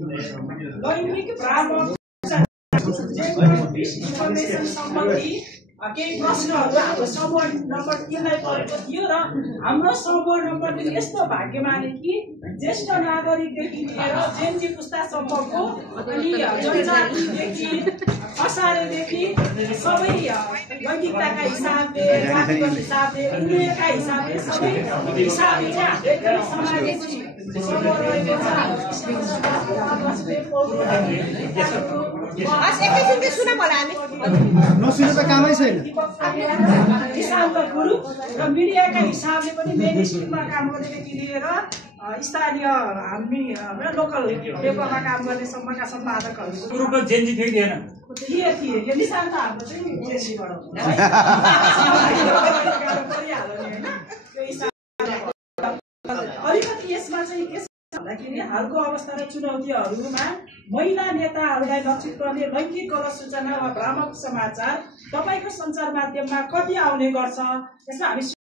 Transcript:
लैङ्गिक भ्रामक इन्फर्मेसन सम्बन्धी केही प्रश्नहरू हाम्रो समूह नम्बर 3 लाई परेको थियो र हाम्रो समूह नम्बर 3 यस्तो भाग्यमानी कि ज्येष्ठ नागरिकदेखि लिएर जेनजी पुस्तासम्मको अनि जनजातिदेखि असारेदेखि सबै लैङ्गिकताका हिसाबले जातिको हिसाबले उमेरका हिसाबले सबै हिसाबले चाहिँ हाम्रो सामाजिक समूह रहेको किसान गुरु र मिडियाका हिसाबले पनि मेन स्ट्रिममा काम गर्नेदेखि लिएर स्थानीय हामी लोकल पेपरमा काम गर्ने सम्मका सम्पादकहरू ग्रुपमा जेनजी थिए थिए यो निशान त हाम्रो चाहिँ जेनजीबाट अलिकति यसमा चाहिँ के भन्दाखेरि हालको अवस्था र चुनौतीहरूमा महिला नेताहरूलाई लक्षित गर्ने लैङ्गिक गलत सूचना वा भ्रामक समाचार तपाईको सञ्चार माध्यममा कति आउने गर्छ यसमा हामी